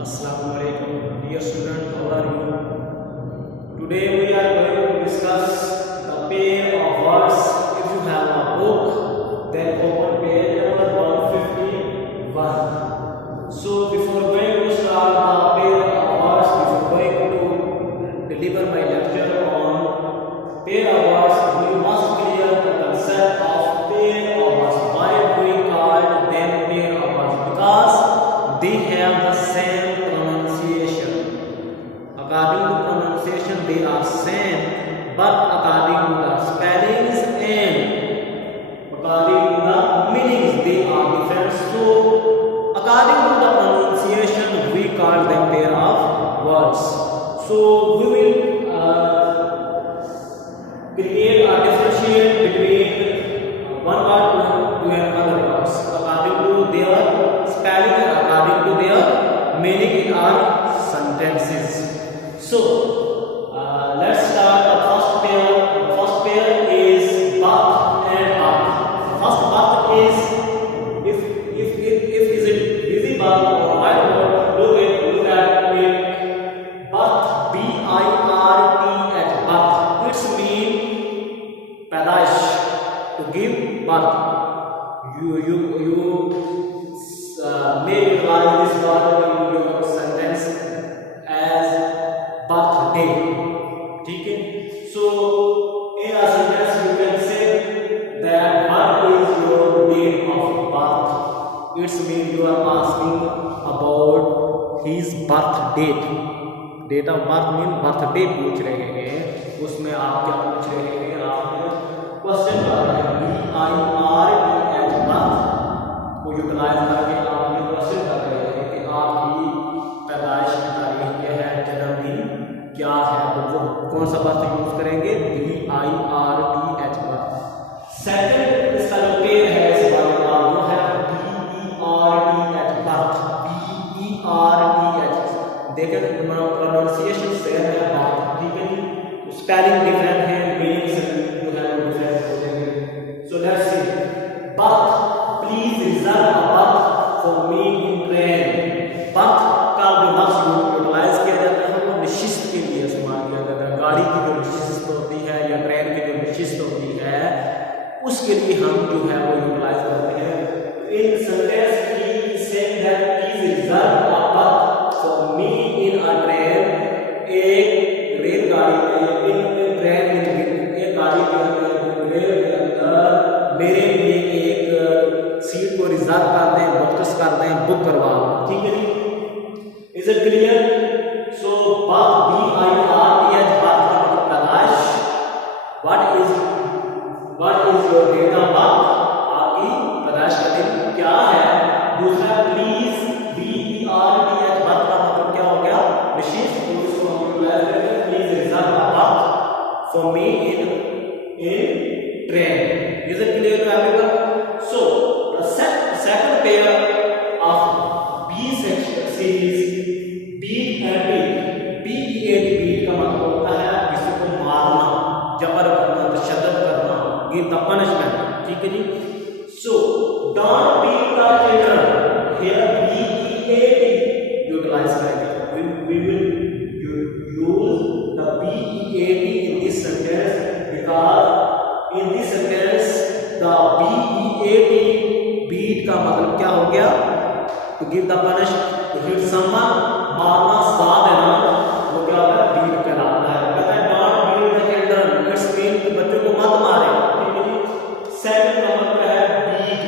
Assalamualaikum, dear student, how are you? Today we are going to discuss the pair of words. If you have a book, then open page number 151. So before going to start the pair of words, before going to deliver my lecture on pair of words, we must clear the concept of pair of words. Why do we call them pair of words? Because they have the same pronunciation. According to pronunciation, they are same, but according to the spellings and according to the meanings, they are different. So, according to the pronunciation, we call them pair of words. So, we will create a differentiate between one word to another words according to their spelling and according to their meaning in our sentences. So let's start the first pair. The first pair is bath and bath. The first bath is if is it visible or whiteboard, look at it. Bath, B-I-R-T-H, bath. It's mean पैदाइश, to give birth. You may utilize this word in your sentence as birthday. ठीक है? So in a sentence you can say that what is your date of birth. It means you are asking about his birth date. Date of birth means birthday पूछ रहे हैं. उसमें आप क्या पूछ रहे हैं? आपने क्वेश्चन कर रहे हैं B-I-R-T-H birth को यूटिलाइज करके आप ये क्वेश्चन कर रहे हैं कि आपकी पैदाइश की तारीख क्या है, जन्मदिन क्या है, तो वो कौन सा बर्थ यूज करेंगे? B-I-R-T-H birth. सेकंड इसका जो पेयर है इस वाले का वो है B-E-R-T-H बर्थ. B-E-R-T-H देखें प्रोनाउंसिएशन सेम है बर्थ, ठीक है? स्पेलिंग डिफरेंट है, मीनिंग जो है वो डिफरेंट हो जाएंगे. So let's see birth. Please reserve a birth for me in train. Birth का जो लफ्ज यूटिलाइज किया जाता है वो निश्चित के लिए इस्तेमाल किया जाता है. गाड़ी की जो निश्चित होती है या ट्रेन की जो निश्चित होती है उसके लिए हम जो है वो यूटिलाइज करते हैं. इन सेंटेंस की saying that please reserve a birth for me in a train. एक रेलगाड़ी में ट्रेन में एक गाड़ी के अंदर रेल के अंदर मेरे लिए एक सीट को रिजर्व कर दें, बख्श कर दें, बुक करवा लो. ठीक है? Is it clear? So birth, B-I-R-T-H birth का मतलब पैदाइश. What is your date of birth? आपकी पैदाइश का दिन क्या है. दूसरा प्लीज, B-E-R-T-H बर्थ का मतलब क्या हो गया? विशेष. उसको हम यूटिलाइज करेंगे please reserve a birth for me in train. Is it clear to everyone? So the second pair of B series, beat and beat. B-E-A-T, beat का मतलब होता है किसी को मारना, जबर करना, तशद्दुद करना, give the punishment. ठीक है जी? So don't beat the children. Here B-E-A-T utilize करेंगे. We will use the B-E-A-T in this sentence because in this sentence the B-E-A-T beat का मतलब क्या हो गया? to give the punish, to hit someone, मारना, सजा देना, वो क्या होता है? beat कहलाता है. कहता है don't beat the children. It's mean कि बच्चों को मत मारे. ठीक है जी? सेकंड नंबर पे है beat.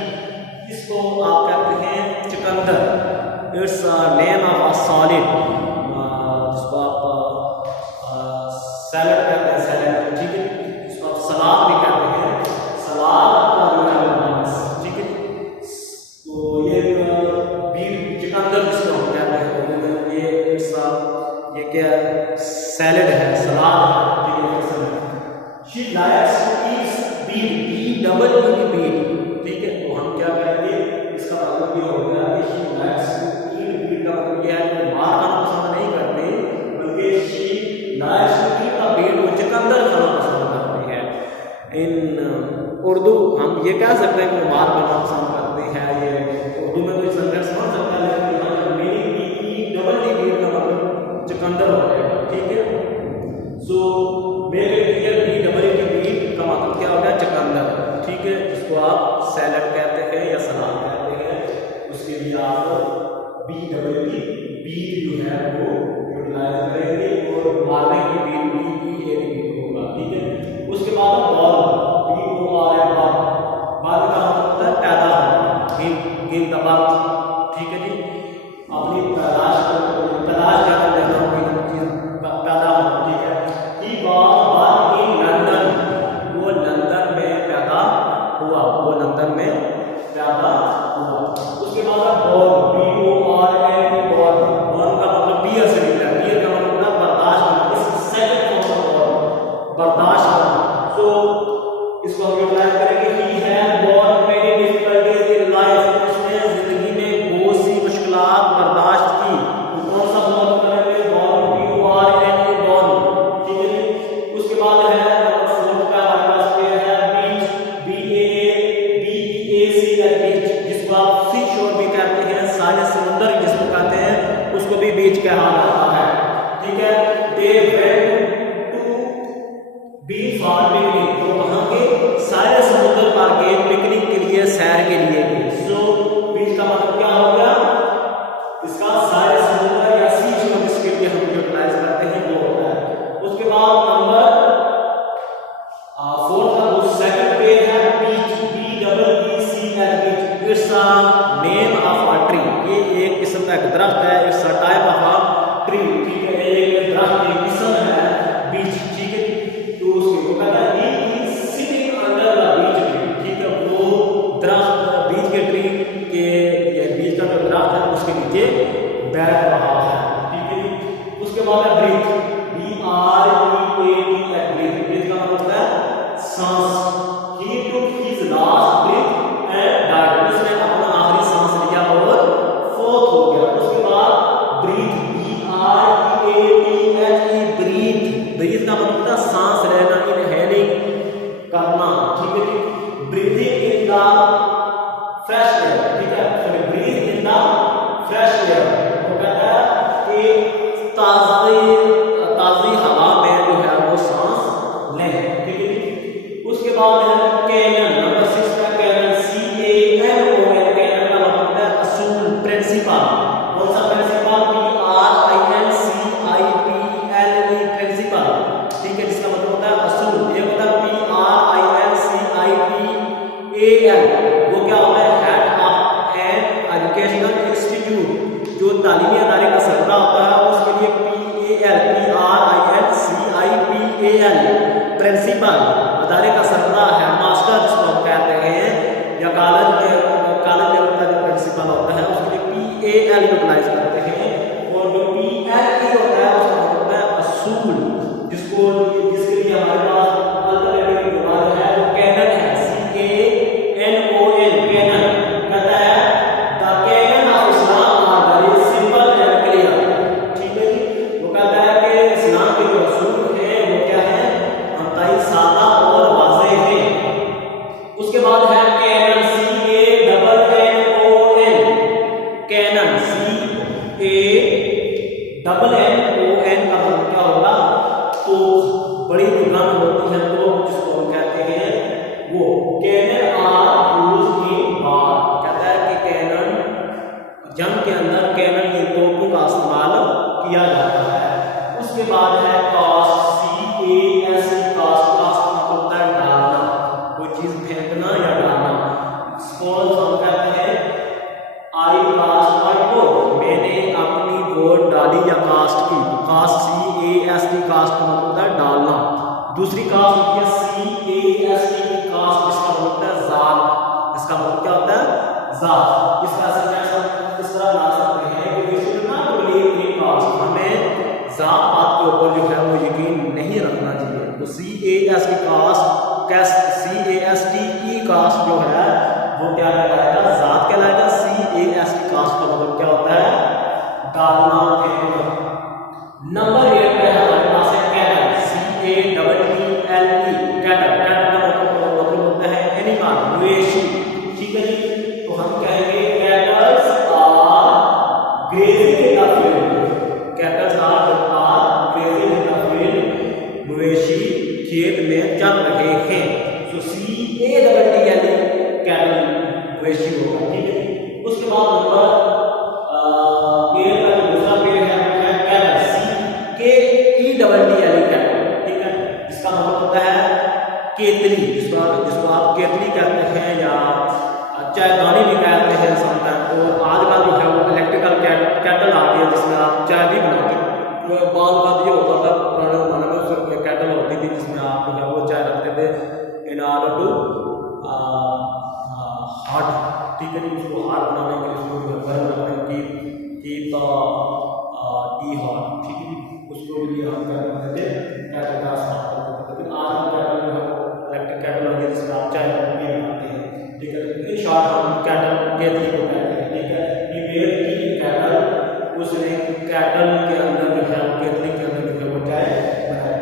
इसको आप कहते हैं चुकंदर. It's a name of a solid. जिसको आप सैलड कहते हैं, सैलड. ठीक है? जिसको आप सलाद भी कहते हैं, सलाद का जो है मांस. ठीक है? तो ये बीट चुकंदर जिसको हम कहते हैं, ये क्या सैलड है, सलाद है. ठीक है? She likes to eat beet. B-double-E-T beet. ठीक है? तो हम क्या कहेंगे? इसका मतलब ये हो गया कि she likes to eat beet का मतलब ये है कि मार खाना पसंद नहीं करती, बल्कि she likes to eat a beet, वो चुकंदर खाना पसंद करती है. इन उर्दू हम ये कह सकते हैं कि वो मार खाना पसंद करते हैं. ये उर्दू में तो सेंटेंस बन सकता है, लेकिन यहाँ meaning B-E-double-E give the birth, ठीक है जी, अपनी पैदाश क्या कर लेता हूँ, कोई चीज पैदा हो, ठीक है। He was born in London, वो लंदन में पैदा हुआ, वो लंदन में पैदा हुआ। उसके बाद बॉर्न, BORN, बॉर्न, बॉर्न का मतलब बियर से निकला, बियर का मतलब बर्दाश्त करना, इस सेकंड फॉर्म ऑफ बॉर्न, बर्दाश्त करना। सो इसको हम यूटिलाइज करेंगे, he had born many difficulties in life, उसने जिंदगी में बहुत सी मुश्किलात बर्दाश्त की। कौन सा बॉर्न करेंगे, बॉर्न BORN, बॉर्न, ठीक है जी। उसके बाद है नंबर 4 का हमारे पास ये है बीच, BEAC बीच, जिसको आप सी शोर भी कहते हैं, सारे समुद्र जिसको कहते हैं उसको भी बीच कहा जाता है, ठीक है। They went to beach for picnic, तो वहां के सारे समुद्र पर गए पिकनिक के लिए, सैर के लिए गए। सो बीच का मतलब क्या हो गया, इसका सारे समुद्र या सी शोर जिसके लिए हम यूटिलाइज करते हैं वो होता है। उसके बाद नंबर 4 का जो सेकंड पे है बीच, BEECH, beach, it's a name of a tree, ये एक किस्म का एक दरख्त है, it's a type of a tree, ठीक है, एक दरख्त की किस्म है बीच, ठीक है। तो उसको कहता है he is sitting under the beech tree, ठीक है, वो दरख्त बीच के ट्री के, ये बीच का जो दरख्त है उसके नीचे बैठ रहा है, ठीक है जी। उसके बाद है ब्रीथ, BREATH, ब्रीथ का मतलब है सांस। He took his last breath and died, उसने अपना आखिरी सांस लिया और फोर्थ हो गया। उसके बाद ब्रीथ, BREATHE, ब्रीथ, ब्रीथ का मतलब है सांस लेना, इनहेलिंग करना, ठीक है जी। Breathing in the fresh air, ठीक है, sorry, breathe in the fresh air, वो कहता है कि ताज़ी हवा में जो है वो सांस लें, ठीक है जी। उसके बाद है कैनन, नंबर 6 का कैनन, CANON, कैनन का मतलब है असूल, प्रिंसिपल। कौन सा प्रिंसिपल, PRINCIPLE, प्रिंसिपल, ठीक है, जिसका मतलब होता है असूल। ये होता है PRINCIPAL, वो क्या होता है, head of an educational institute, जो तालीमी अदारे का सरबराह होता है, उसके लिए PRINCIPAL, प्रिंसिपल, अदारे का सरबराह, हेडमास्टर जिसको हम कहते हैं, या कॉलेज लेवल का जो प्रिंसिपल होता है उसके लिए PAL यूटिलाइज करते हैं। और जो PLE होता है उसका मतलब है असूल, जिसके लिए हमारे पास अल्टरनेटिव वर्ड है वो कैनन है, CANON, कैनन, कहता है the canon of Islam are very simple and clear, ठीक है जी। वो कहता है कि इस्लाम के जो असूल है वो क्या है, अंततः सादा और वाज़ेह है। उसके बाद है कैनन, कैनन, CANNON का मतलब क्या होगा, तो बड़ी जो गन होती है तो जिसको हम कहते हैं वो कैनन आर यूज्ड इन वार, कहता है कि कैनन जंग के अंदर कैनन की तोपों का इस्तेमाल किया जाता है। उसके बाद है कास्ट, CAST, कास्ट मतलब है डालना, कोई चीज फेंकना या डालना। सपोज हम कहते हैं आई कास्ट माय वोट, मैंने अपनी वोट डाली या कास्ट की, कास्ट CAST, कास्ट का मतलब है डालना। दूसरी कास्ट होती है CAST, कास्ट, जिसका मतलब है जात, इसका मतलब क्या होता है जात। इसका इस तरह ला सकते हैं कि we should not believe in caste, हमें जात पात के ऊपर जो है वो यकीन नहीं रखना चाहिए। तो CAST कास्ट जो है वो क्या कहलाएगा, जात कहलाएगा। CAST कास्ट का मतलब क्या होता है, डालना, फेंकना। नंबर 8 पे हमारे पास है कैटल, CATTLE, कैटल, कैटल का मतलब होता है एनिमल, मवेशी, ठीक है जी। तो हम कहेंगे cattles are grazing in the field, cattles are grazing in the field, मवेशी खेत में चल रहे हैं। तो CATTLE, कैटल, मवेशी होगा, ठीक है। उसके बाद नंबर 8 का जो दूसरा पेड़ है कैटल, CATTLE, कैटल, ठीक है, इसका मतलब होता है केतली, जिसको आप केतली कहते हैं या चाय दानी भी कहते हैं, बाल का ये होता था पुराने जमाने में, उसमें कैटल होती थी जिसमें आप जो है वो चाय रखते थे इन ऑर्डर टू हार्ड, ठीक है जी, उसको हार्ड बनाने के लिए उसको गर्म रखने की टी हॉट, ठीक है जी, उसको लिए हम क्या करते थे कैटल का इस्तेमाल करते थे। लेकिन आज हम कैटल जो है इलेक्ट्रिक कैटल हो गया जिसमें आप चाय बनाते हैं, ठीक है। इन शॉर्ट हम कैटल केतली को कहते हैं, ठीक है। ये वेद की कैटल, उसने कैटल के अंदर जो है केतली के अंदर जो है वो चाय बनाया।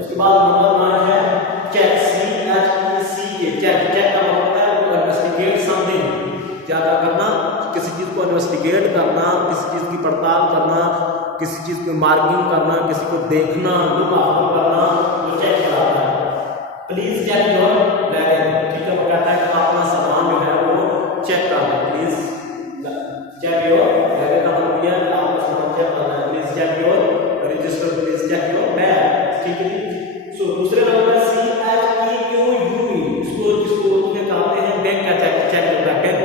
उसके बाद नंबर 9 है चेक, CHECK, चेक। चेक का मतलब है इन्वेस्टिगेट समथिंग, क्या करना, किसी चीज को इन्वेस्टिगेट करना, किसी चीज की पड़ताल करना, किसी चीज को मार्किंग करना, किसी को देखना, लुक आफ्टर करना, तो चेक कराता है। प्लीज चेक योर बैगेज, ठीक है, वो कहता है कि अपना सामान जो है वो चेक कर लो, प्लीज चेक योर बैगेज का मतलब यह है कि आपका सामान चेक करना है। Please check your register, please check your bag, ठीक है। सो दूसरे नंबर पर CHEQUE, इसको क्या कहते हैं, बैंक का चेक होता है। बैंक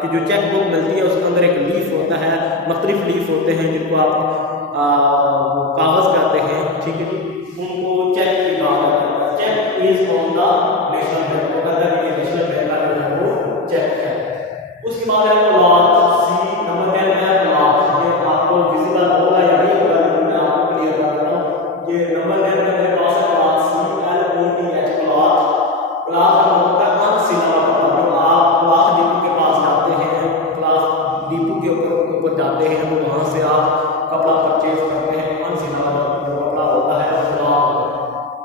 की जो चेक बुक मिलती है उसके अंदर एक लीफ होता है, मुख्तलिफ लीफ होते हैं जिनको आप कागज कहते हैं, ठीक है, उनको चेक की कहा जाता है। Cheque is on the national bank, वो कहता है कि नेशनल बैंक का जो है वो चेक है। उसके बाद है क्लॉथ, नंबर 10 है क्लॉथ। ये आपको विजिबल होगा या नहीं होगा लेकिन मैं आपको क्लियर कर देता हूं। ये नंबर 10 में मेरे पास है क्लॉथ, CLOTH, क्लॉथ। क्लॉथ का मतलब है अनसिला कपड़ा। जो आप क्लॉथ डिपो के पास जाते हैं, क्लॉथ डिपो के ऊपर जाते हैं तो वहां से आप कपड़ा परचेज करते हैं, अनसिला जो कपड़ा होता है cloth.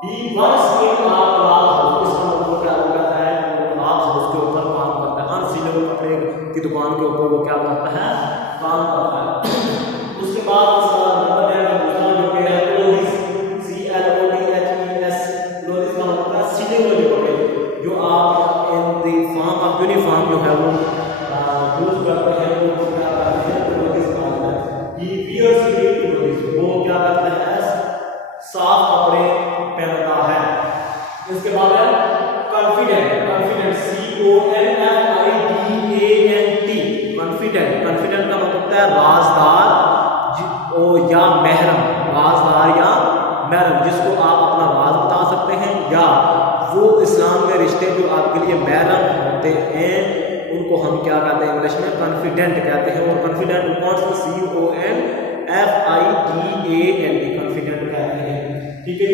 He works in a cloth house, इसका मतलब क्या होता है, वो क्लॉथ हाउस के ऊपर काम करता है, अनसिले कपड़े की दुकान के ऊपर वो क्या करता है, काम करता है। उसके बाद नंबर 10 का दूसरा जो पेड़ है क्लोथिस, CLOTHES, क्लोथिस का मतलब है सिले हुए कपड़े जो आप in the form of uniform जो है वो यूज करते हैं, वो क्या करते हैं, क्लोथिस कहा जाता है। ही वियर्स क्लोथिस, वो क्या करता है, साफ कपड़े पहनता है। इसके बाद है confident, confident CONFIDENT, confident. Confident का मतलब है राजदार या महरम, राजदार या महरम, जिसको आप अपना राज बता सकते हैं, या वो इस्लाम के रिश्ते जो आपके लिए महरम होते हैं उनको हम क्या कहते हैं, इंग्लिश में कॉन्फिडेंट कहते हैं। और कॉन्फिडेंट कौन सा, CONFIDENT, कॉन्फिडेंट कहते हैं, ठीक है।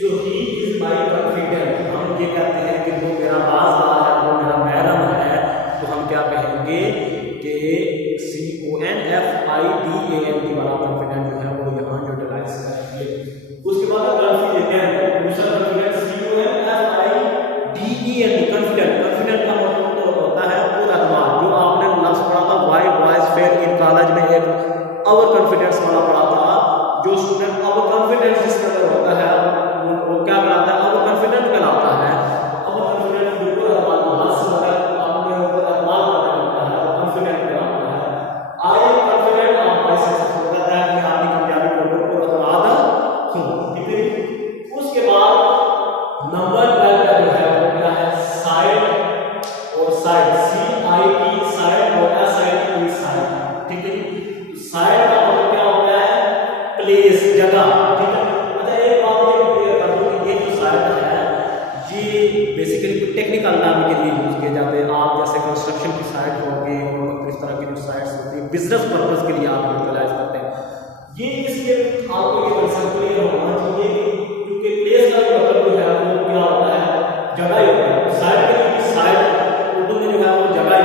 सो ही इज माय कॉन्फिडेंट, हम ये कहते हैं कि वो मेरा राजदार है, वो मेरा महरम है, तो हम क्या कहेंगे कि CONFIDENT वाला कॉन्फिडेंट जो है वो यहाँ यूटिलाइज करेंगे। उसके बाद कॉन्फिडेंट, दूसरा कॉन्फिडेंट CONFIDENT, कॉन्फिडेंट का मतलब तो होता है पुरअतमाद। जो आपने लफ्ज पढ़ा था why boys fare in college में, एक ओवर कॉन्फिडेंस वाला पढ़ा था। जो स्टूडेंट ओवर कॉन्फिडेंस जिसके अंदर होता है वो क्या कहलाता है, ओवर कॉन्फिडेंट कहलाता है। ओवर कॉन्फिडेंस बिल्कुल अपने ऊपर अतमाद करना होता है, कॉन्फिडेंट कहलाता है। I am confident of my success, कहता है कि अपनी कामयाबी को ऊपर अतमाद हूं, ठीक है। उसके बाद नंबर 12 का जो है वो क्या है, साइड और साइड, CID साइड और SID साइड, ठीक है। साइड का मतलब क्या होता है, प्लेस, जगह, ठीक है। अच्छा एक बात ये क्लियर कर दूं कि ये जो साइड है ये बेसिकली टेक्निकल काम के लिए यूज किए जाते हैं। आप जैसे कंस्ट्रक्शन की साइट होगी और इस तरह की जो साइट्स होती है बिजनेस पर्पस के लिए आप यूटिलाइज करते हैं। ये इसलिए आपको ये कंसेप्ट क्लियर होना चाहिए क्योंकि प्लेस का मतलब जो है वो क्या होता है, जगह ही होता है। साइड के लिए साइड उर्दू में जो है वो जगह ही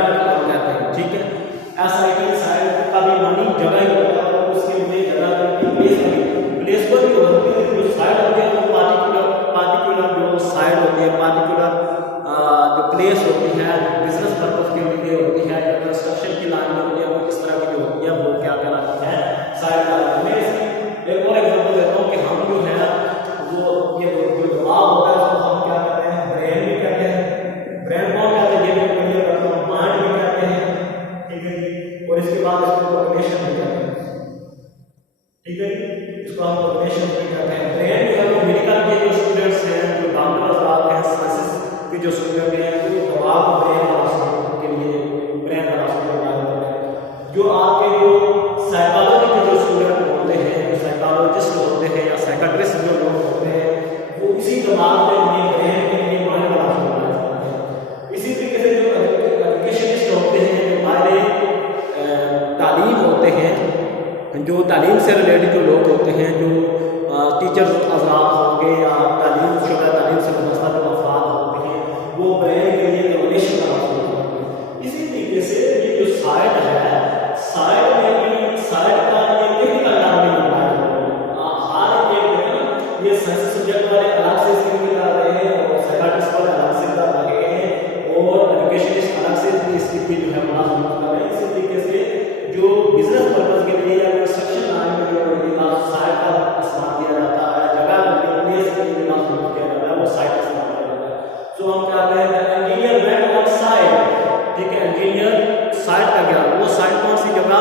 कहते हैं, ठीक है। SID साइड का भी मानी जगह ही होता है, और उसके लिए जगह प्लेस पर भी होती है। जो साइड होती है वो पार्टिकुलर जो साइड होती है, पार्टिकुलर जो प्लेस होती है बिजनेस पर्पस के लिए होती है, या कंस्ट्रक्शन की लाइन होती है, वो इस तरह की जो होती है वो क्या कहलाती है, साइड कहलाती है। एक और एग्जांपल देता हूँ कि हम जो है वो ये जो दिमाग होता है उसको हम क्या कहते हैं, ब्रेन भी कहते हैं। ब्रेन कौन कहते हैं, ये भी क्लियर करता हूँ, माइंड भी कहते हैं, ठीक है जी। और इसके बाद इसको कोऑर्डिनेशन भी कहते हैं, ठीक है। इसको हम कोऑर्डिनेशन भी कहते हैं। ब्रेन जो है वो मेडिकल के जो स्टूडेंट्स हैं, जो डॉक्टर साहब हैं, साइंसेस के जो स्टूडेंट हैं, वो दिमाग ब्रेन वाला के लिए ब्रेन वाला स्टूडेंट होते हैं। जो आपके जो साइकोलॉजी के जो स्टूडेंट होते हैं, जो साइकोलॉजिस्ट एग्रेसिव जो लोग होते हैं वो इसी दबाव में उन्हें ब्रेन के लिए माइंड वाला होता है। इसी तरीके से जो एजुकेशनिस्ट होते हैं, जो हमारे तालीम होते हैं, जो तालीम से रिलेटेड जो लोग होते हैं, जो टीचर्स हज़रात होंगे या तालीम शुदा तालीम से वाबस्ता जो अफराद होते हैं, वो ब्रेन के लिए एवोल्यूशन का मसला होता है। इसी तरीके से ये जो साइड है, साइड में भी साइड का एक टेक्निकल नाम नहीं होता है। हर एक ये साइंस सब्जेक्ट वाले अलग से इसकी बता रहे हैं और साइकाट्रिस्ट वाले अलग से बता रहे हैं और एजुकेशनिस्ट अलग से इसकी भी जो है मुलाज़मत कर रहे हैं। इसी तरीके से जो बिजनेस पर्पज के लिए या कंस्ट्रक्शन लाने के लिए साइड का इस्तेमाल किया जाता है, जगह प्लेस के लिए इस्तेमाल किया जाता है, वो साइड का इस्तेमाल किया जाता है। सो हम क्या कहते हैं, इंजीनियर वेंट ऑन साइड, ठीक है, इंजीनियर साइड का गया। वो साइड कौन सी जगह,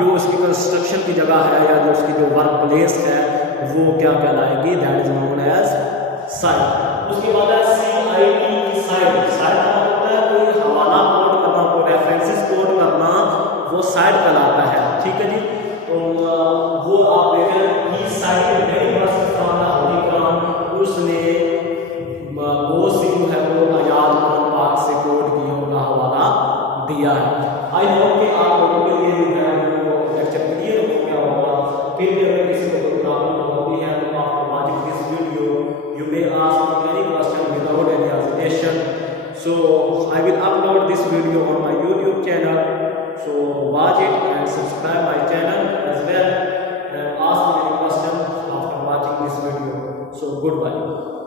जो उसकी कंस्ट्रक्शन की जगह है या जो उसकी जो वर्क प्लेस है वो क्या कहलाएगी, that is known as sighed. उसके बाद है CIT साइट। साइट का मतलब होता है कोई हवाला कोड करना, कोई रेफरेंसेस कोड करना, वो साइट कहलाता है, ठीक है जी। तो वो आप देखें he sighed very much from the holy Quran, उसने बहुत सी जो है वो आयात कुरान पाक से कोड किए का हवाला दिया है। आई होप कि आप लोगों के लिए जो है वो लेक्चर क्लियर हो गया होगा। फिर भी अगर किसी को कोई प्रॉब्लम होती है तो after watching this video you may ask any question without any hesitation. So I will upload this video on my YouTube channel, so watch it and subscribe my channel as well and ask me any question after watching this video. So goodbye.